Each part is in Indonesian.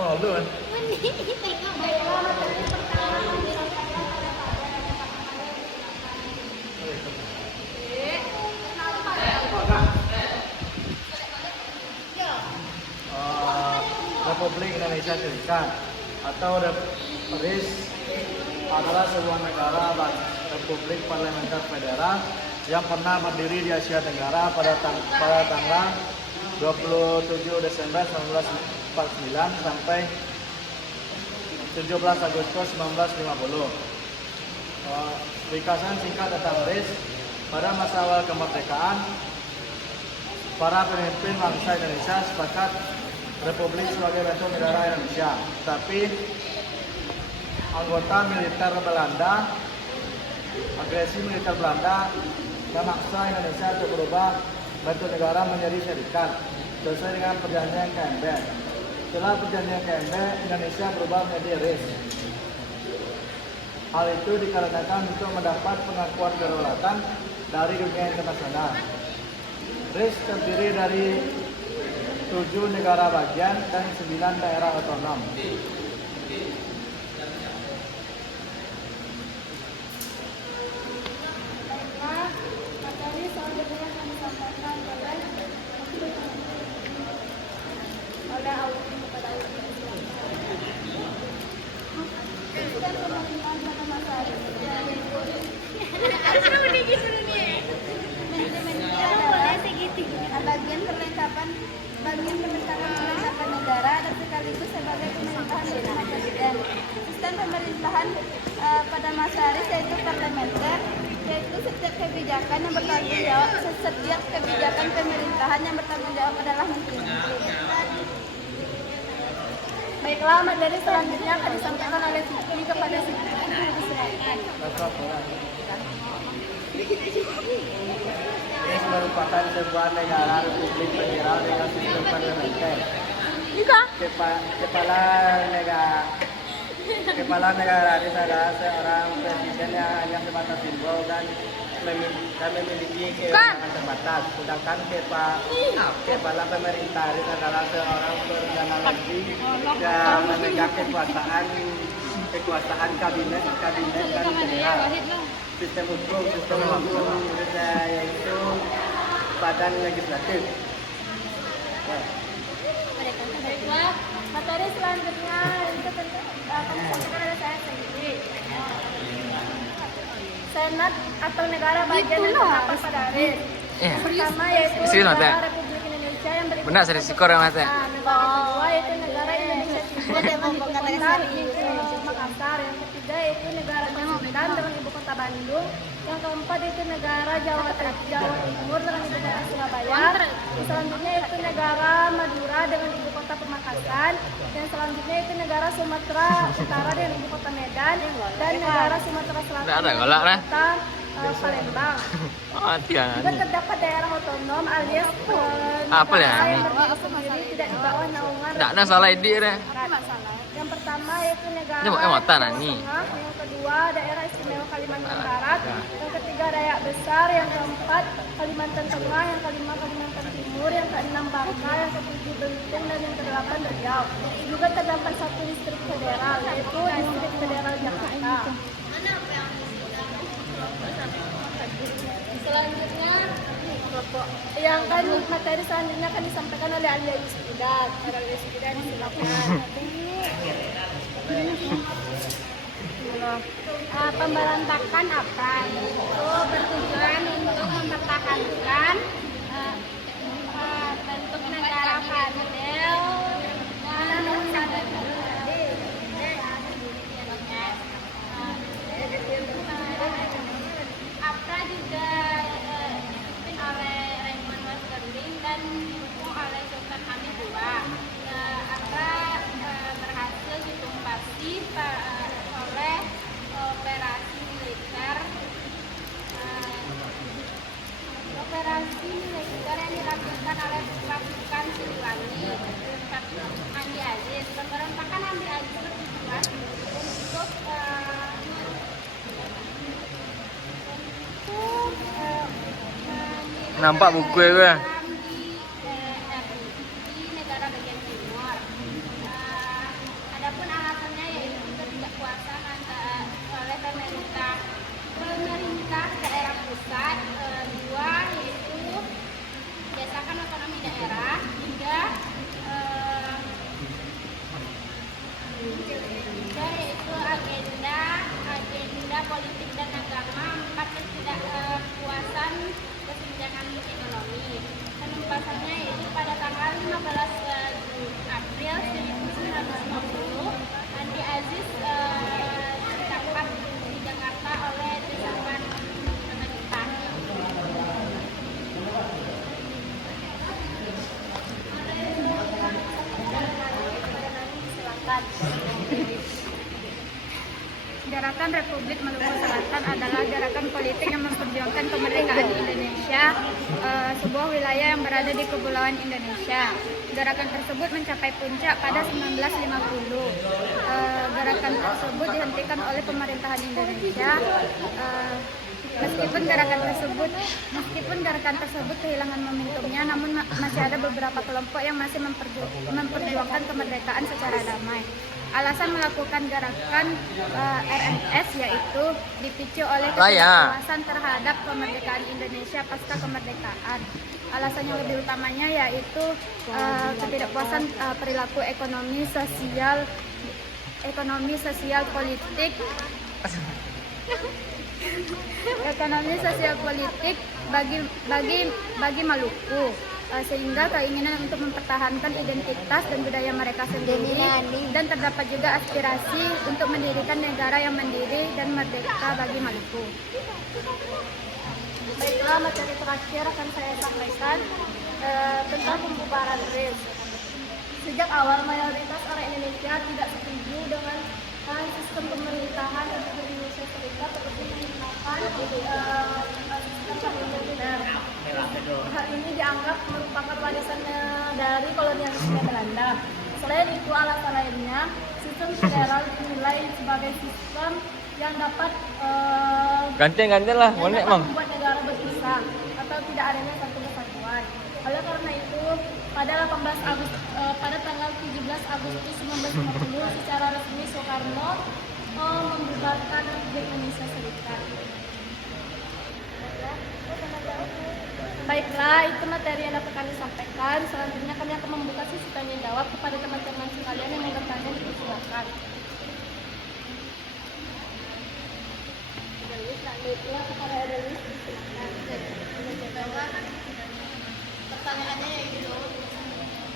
Oh, lu kan? Republik Indonesia Serikat atau RIS adalah sebuah negara Republik Parlementer Federal yang pernah berdiri di Asia Tenggara pada tanggal 27 Desember 1949 sampai 17 Agustus 1950. Ringkasan singkat tentang RIS: pada masa awal kemerdekaan, para pemimpin bangsa Indonesia sepakat Republik sebagai bentuk negara Indonesia. Tapi anggota militer Belanda, agresi militer Belanda memaksa Indonesia untuk berubah bentuk negara menjadi serikat sesuai dengan perjanjian KMB. Setelah perjanjian KMB, Indonesia berubah menjadi RIS. Hal itu dikarenakan untuk mendapat pengakuan kedaulatan dari dunia internasional. RIS terdiri dari 7 negara bagian dan 9 daerah otonom. Materi selanjutnya akan disampaikan oleh Audi kepada Audi. Sistem pemerintahan pada masa bagian perlengkapan negara dan sekaligus sebagai pemerintahan dengan presiden. Sistem pemerintahan pada masa RIS yaitu parlementer, yaitu setiap kebijakan pemerintahan yang bertanggung jawab adalah menteri-menteri. Baiklah, materi selanjutnya akan disampaikan oleh Fikri kepada Fikri. RIS merupakan sebuah negara Republik Federal dengan sistem parlementer. Kepala negara RIS adalah seorang presiden yang hanya sebatas simbol dan memiliki kewenangan terbatas. Sedangkan kepala pemerintah RIS adalah seorang perdana menteri yang memegang kekuasaan kabinet dan general. Sistem hukum yaitu badan legislatif. Baiklah, materi selanjutnya itu akan disampaikan oleh saya sendiri. Senat atau negara bagian yang terdapat pada RIS. Pertama yaitu negara Republik Indonesia yang beribu benar seri skor ya mata. Negara kedua yaitu negara Indonesia Timur dengan ibu kota Makassar. Yang ketiga yaitu negara Pacitan dengan ibu kota Bandung. Yang keempat yaitu negara Jawa Timur dengan ibu kota Surabaya. Selanjutnya yaitu negara Madura dengan ibu kota Pamekasan. Dan selanjutnya yaitu negara Sumatera Utara dengan ibu kota Medan dan negara Sumatera Selatan dengan ibu kota Palembang. Juga terdapat daerah otonom alias apa ya? yang berdiri sendiri tidak di bawah naungan. Tidak ada salah ide deh. Yang pertama yaitu negara Ini mau Jawa emotan nih. Tengah, yang kedua daerah istimewa Kalimantan Barat, yang ketiga Dayak Besar, yang keempat Kalimantan Tengah, yang kelima Kalimantan Timur, yang keenam Bangka, yang ketujuh Belitung dan yang kedelapan Riau. Juga terdapat satu distrik federal yaitu distrik federal Jakarta. Selanjutnya yang kan materi selanjutnya akan disampaikan oleh Alia Yuspidat. Alia Yuspidat silakan. Pemberontakan apa? Itu bertujuan untuk mempertahankan bentuk negara federal dan APRA juga dipimpin oleh Raymond Westerling dan didukung oleh Sultan Hamid II. APRA berhasil ditumpasi oleh operasi militer yang dilakukan oleh pasukan Siliwangi Andi Aziz. Pemberontakan Andi Aziz bertujuan untuk Nampak buku gue. di negara bagian timur. Selatan. Gerakan Republik Maluku Selatan adalah gerakan politik yang memperjuangkan kemerdekaan Indonesia, sebuah wilayah yang berada di Kepulauan Indonesia. Gerakan tersebut mencapai puncak pada 1950. Gerakan tersebut dihentikan oleh pemerintahan Indonesia. Meskipun gerakan tersebut kehilangan momentumnya, namun masih ada beberapa kelompok yang masih memperjuangkan kemerdekaan secara damai. Alasan melakukan gerakan RMS yaitu dipicu oleh ketidakpuasan terhadap kemerdekaan Indonesia pasca kemerdekaan. Alasan yang lebih utamanya yaitu ketidakpuasan perilaku ekonomi, sosial, politik bagi Maluku, sehingga keinginan untuk mempertahankan identitas dan budaya mereka sendiri, dan terdapat juga aspirasi untuk mendirikan negara yang mandiri dan merdeka bagi Maluku. Baiklah, materi terakhir akan saya sampaikan tentang pembubaran RIS. Sejak awal mayoritas orang Indonesia tidak setuju dengan sistem pemerintahan Republik Indonesia Serikat seperti menggunakan sistem militer. Hal ini dianggap merupakan warisan dari kolonialisme Belanda. Selain itu, alasan lainnya, sistem federal dinilai sebagai sistem yang dapat Gantian lah, monek mang. membuat negara berpisah atau tidak adanya satu kesatuan. Oleh karena itu, pada tanggal 17 Agustus 1950 secara resmi Soekarno membubarkan Republik Indonesia Serikat. Baiklah, itu materi yang dapat kami sampaikan. Selanjutnya kami akan membuka sesi tanya jawab kepada teman-teman sekalian yang ingin bertanya, dipersilakan. Selanjutnya kepada Edelis, silakan. Pertanyaannya ya gitu.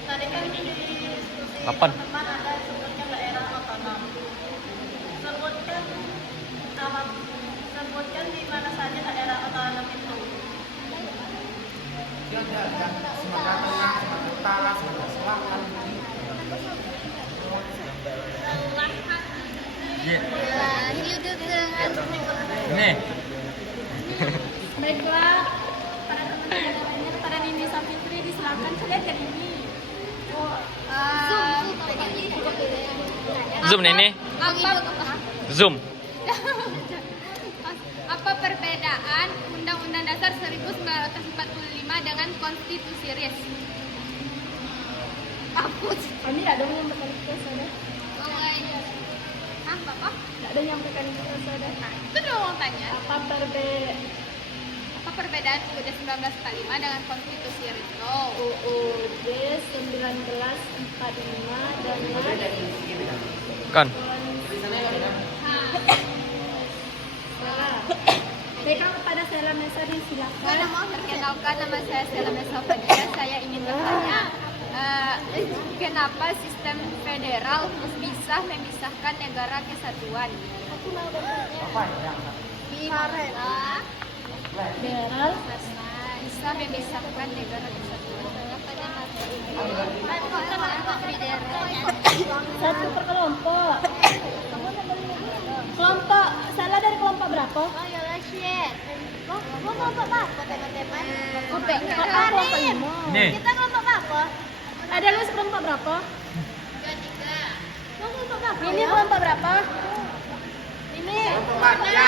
Tadi kan di diskusi Kapan? teman ada sebutkan daerah otonom. Sebutkan di mana saja daerah otonom itu. Sumatera Tengah, Sumatera Utara, Sumatera Selatan. Nih. Baiklah, para teman-teman lainnya, para Nini Sapitri, disilakan lihat yang ini. Zoom Nini. Zoom. Apa perbedaan Undang-Undang Dasar 1945 dengan Konstitusi RIS? Kami tidak ada yang menyampaikan itu, saudara. Hah, Bapak? Tidak ada yang menyampaikan itu, saudara. Itu dong mau tanya. Apa Apa perbedaan UUD 1945 dengan Konstitusi RIS? UUD 1945 dengan Kan. Baiklah, kepada Sela Mesari silakan. Perkenalkan, nama saya Stella Mesopodia. Saya ingin bertanya, kenapa sistem federal bisa memisahkan negara kesatuan? Aku mau bertanya. Di mana Federal bisa memisahkan negara kesatuan? satu per kelompok. Kelompok, salah dari kelompok berapa? Kelompok apa, teman-teman? Kelompok 5. Nih. Kita kelompok apa? Ada lu kelompok berapa? 3. Kelompok berapa? Ini kelompok berapa? Ini Kelompok 4 ya.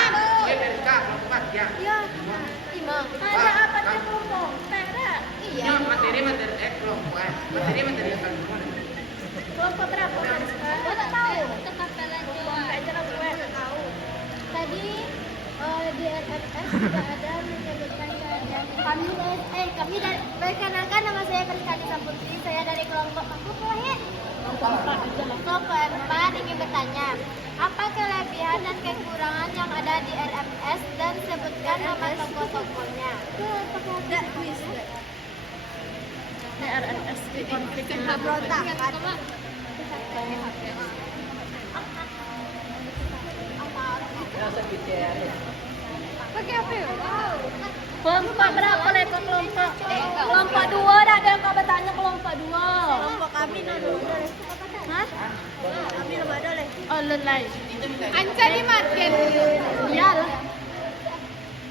Kelompok 4 ya. Iya, 5. ada apa di kelompok? Tidak. Iya. Materi kelompok. Materi yang kandungan. Kelompok berapa? Aku tak tahu. Kekapalan Jawa. Ajar gue tahu. Tadi di RMS tidak ada menyebutkan kami dari perkenalkan, nama saya Krisani Saputri. Saya dari kelompok kelompok 4 ingin bertanya, apa kelebihan dan kekurangan yang ada di RMS dan sebutkan nama tokoh-tokohnya. RNS di konflik Pemberontakan. Pakai apa ya? Kelompok berapa lekor kelompok? Kelompok 2, ada yang kau bertanya kelompok 2. Kelompok kami dulu. Hah? Kami online. Anca dimatiin. Iyalah.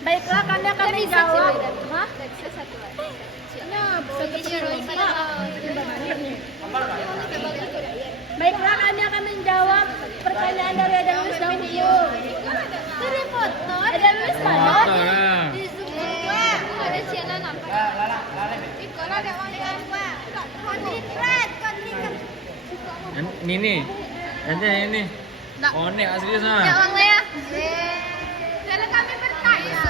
Baiklah, kami akan menjawab. Hah? Baiklah, kami akan menjawab pertanyaan dari Adelwis dahulu. Dari foto. Adelwis mana? Nah. Ada channel apa? Ikola ada orang yang apa? Kontrak. Ini. Nanti ini. Oh, nih asli sana. Ya orang ya. Kalau kami bertanya.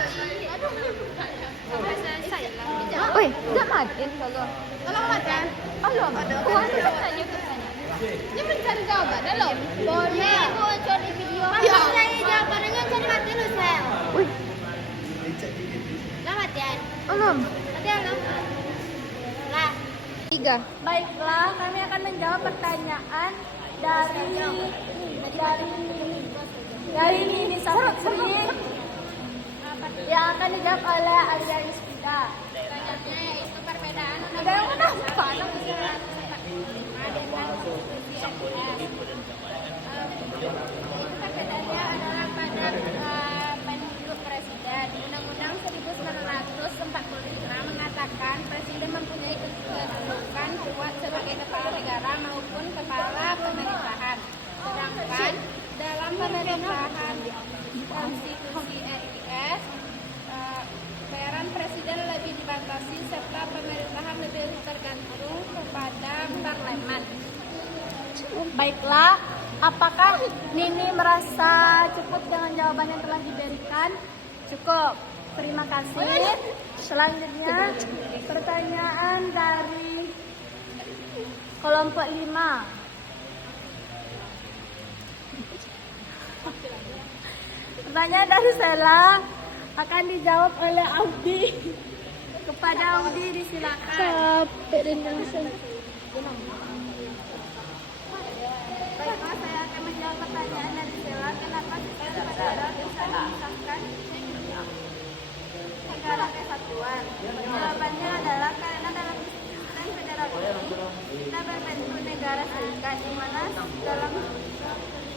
Wih, enggak makin kalau. Kalau makan? Belum ada. Uangnya bertanya ke sana. Dia mencari jawabannya loh. Boleh. Aku cari video. Ya. Cari jawabannya cari mati lu sel. Wih. Lah matian. Belum. Matian belum. Lah. 3. Baiklah, kami akan menjawab pertanyaan dari Nini Saputri yang akan dijawab oleh Alia Rizkida. Pertanyaannya yaitu perbedaan Ada yang kenapa? Itu perbedaannya adalah pada pemilu presiden. Undang-Undang 1945 mengatakan presiden mempunyai kedudukan kuat sebagai kepala negara maupun kepala pemerintahan. Sedangkan dalam pemerintahan konstitusi RIS, peran presiden lebih dibatasi serta pemerintahan lebih tergantung kepada parlemen. Baiklah, apakah Nini merasa cukup dengan jawaban yang telah diberikan? Cukup. Terima kasih. Selanjutnya, pertanyaan dari kelompok 5. Pertanyaan dari Sela akan dijawab oleh Audi. Kepada Audi disilakan. Baiklah, saya akan menjawab pertanyaan dari Sela. Kenapa sistem federal bisa disahkan negara kesatuan? Jawabannya adalah karena dalam sistem federal ini kita berbentuk negara serikat, di mana dalam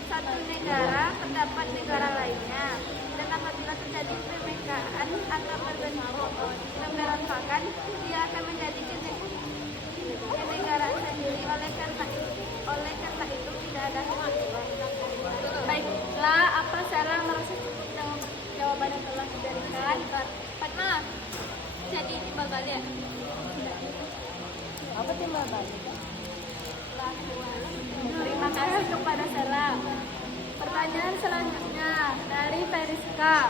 satu negara terdapat negara lainnya. Dan apabila terjadi perbedaan atau berbentuk pemberontakan, dia akan menjadi kenegaraan sendiri. Oleh karena itu tidak ada kesatuan. Baiklah, apa Sarah merasa cukup dengan jawaban yang telah diberikan? Fatma, jadi timbal balik. Apa timbal balik? Terima kasih kepada Sarah. Pertanyaan selanjutnya dari Periska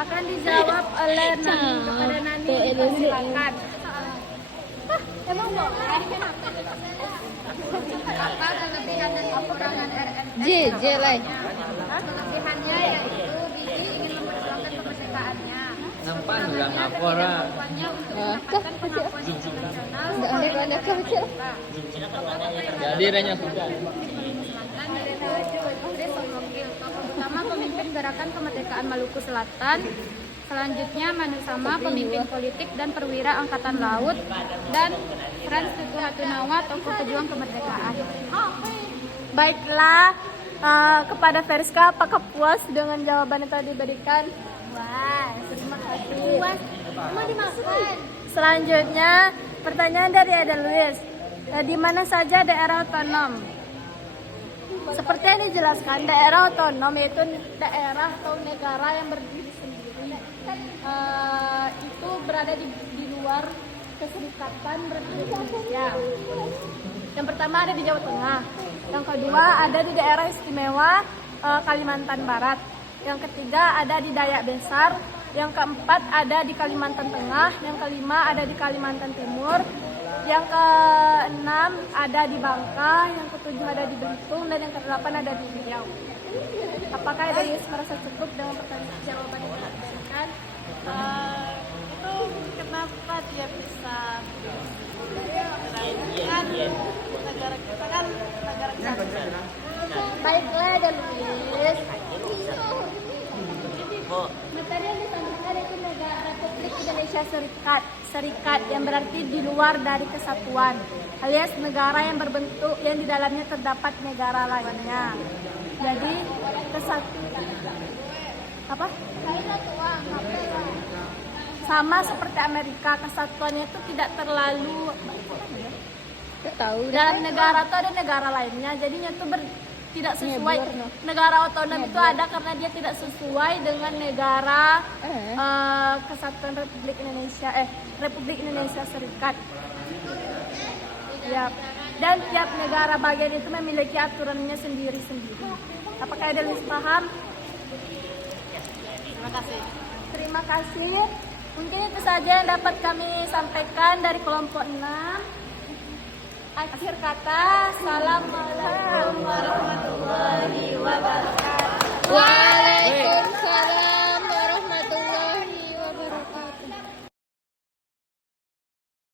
akan dijawab oleh Nani. Kepada Nani silakan. Emang boleh? Apa kelebihan dan kekurangan RNS? J lah. Kelebihannya yaitu Bibi ingin memperjuangkan kemerdekaannya. Nampak udah ngapor lah. Kemampuannya untuk mendapatkan pengakuan internasional. Ada kecil. Jadi renya sudah. Dan tokoh utama pemimpin gerakan kemerdekaan Maluku Selatan. Selanjutnya Manusama, pemimpin politik dan perwira angkatan laut, dan Frans Tutu Hatunawa, tokoh pejuang kemerdekaan. Baiklah, kepada Veriska, apakah puas dengan jawaban yang telah diberikan? Puas, terima kasih. Puas, mau dimakan. Selanjutnya, pertanyaan dari Edelwis. Di mana saja daerah otonom? Seperti yang dijelaskan, daerah otonom yaitu daerah atau negara yang berdiri sendiri. Itu berada di luar keserikatan Republik Indonesia. Yang pertama ada di Jawa Tengah, yang kedua ada di daerah istimewa Kalimantan Barat, yang ketiga ada di Dayak Besar, yang keempat ada di Kalimantan Tengah, yang kelima ada di Kalimantan Timur, yang keenam ada di Bangka, yang ketujuh ada di Belitung, dan yang kedelapan ada di Riau. Apakah Edelwis merasa cukup dengan pertanyaan jawaban yang telah diberikan? Itu kenapa dia bisa kan negara kita kan negara kesatuan. Baiklah Edelwis. Materi yang disampaikan itu negara Republik Indonesia Serikat yang berarti di luar dari kesatuan, alias negara yang berbentuk yang di dalamnya terdapat negara lainnya. Jadi apa? Sama seperti Amerika, kesatuannya itu tidak terlalu Gak tahu. dalam negara tuh ada negara lainnya, jadinya tuh tidak sesuai. Negara otonom itu ada karena dia tidak sesuai dengan negara kesatuan Republik Indonesia Serikat. Ya. Dan tiap negara bagian itu memiliki aturannya sendiri-sendiri. Apakah ada yang paham? Terima kasih. Mungkin itu saja yang dapat kami sampaikan dari kelompok 6. Akhir kata, assalamualaikum warahmatullahi wabarakatuh.